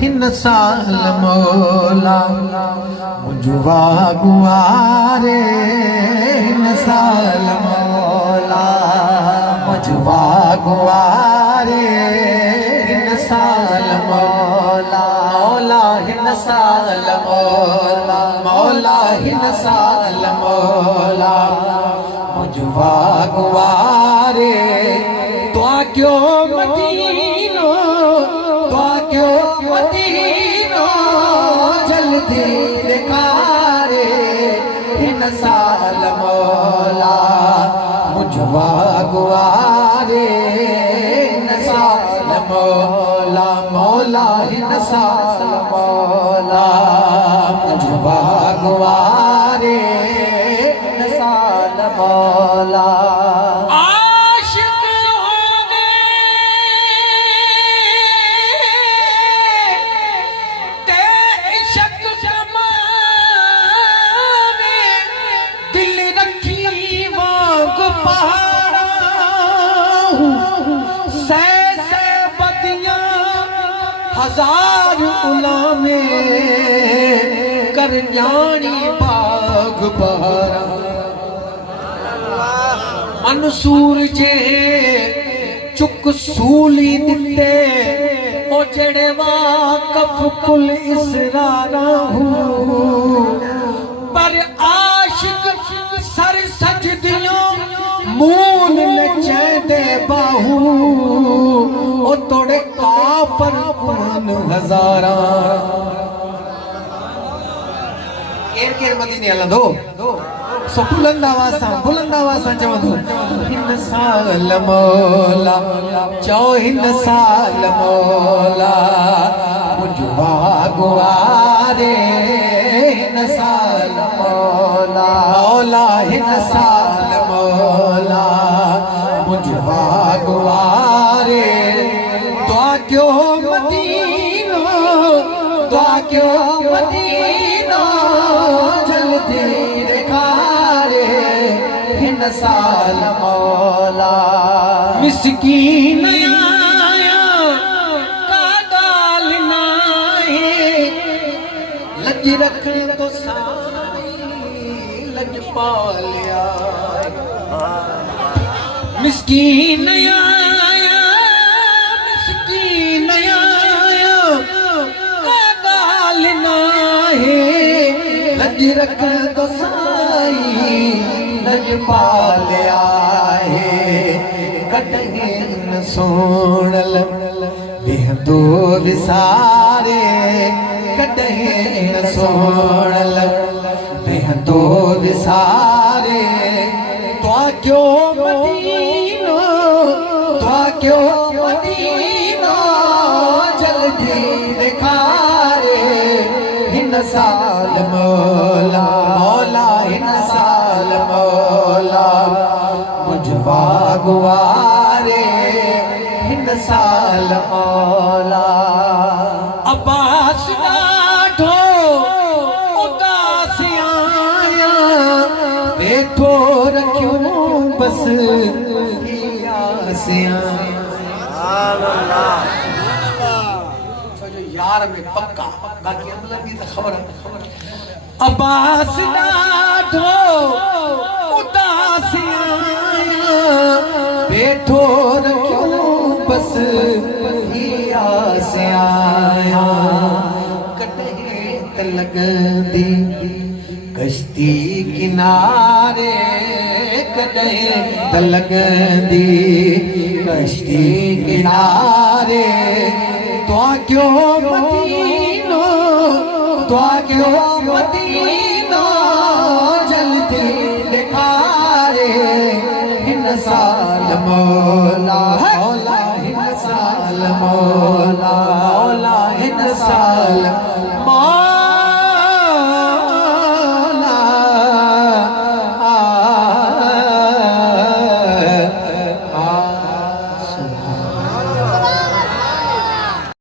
हिन साल मौला मुझवा गुआरे हिन साल मौला मुझवा गुआरे हिन साल मौला मौला हिन साल मौला मौला हिन साल मौला मुझवा गुआरे तो क्यों मदीनो तो क्यों मदीनो जल्दी दिखारे हिन साल मौला मुझवा गुआरे हिन साल मौला मौला हिन साल मौला मुझवा गुआरे हिन साल मौला हजार उलामे कर न्याणी बाग बहारा मंसूर जे चुक सूली दिते ओ जड़े वाकफ कुल इसरारा हूँ पर आशिक सर सजदियों मूल नचैंदे बाहू ओ तोड़े काफर कुन हजारा केर केर मदीने हलंदो सो बुलंद आवाज़ चवंदो हिन साल मौला चओ हिन साल मौला मुझवा गुआरे हिन साल मौला मौला हिन साल मौला मुझवा गुआरे तो क्यों मदीनो तो क्यों मदीनो जल्दी दिखारे हिन साल मौला मिस्कीन आया का गाल नाहे लज रखने तो साई लज पालिया मिस्कीन आया लज रख तो साई लज पालिया है कटहिन सोणल बिहंदो विसारे कटहिन सोणल बिहंदो विसारे तो क्यों मदीनो तो क्यों मदीनो जल्दी दिखारे हिन साल मौला मौला हिन साल मौला मुझवा गुआरे हिन साल मौला अब्बास ॾाढो उदास आया वेठो रखियो बस यार में पक्का बाकी मतलब भी तो खबर अब्बास ॾाढो उदास आया बैठो रखियो बस से आया कटे त लगंदी कश्ती किनारे कटे त लगंदी कश्ती किनारे तो क्यों मदीनो तो क्यों मदीनो जल्दी दिखारे हिन साल मौला मौला हिन साल मौला मौला हिन साल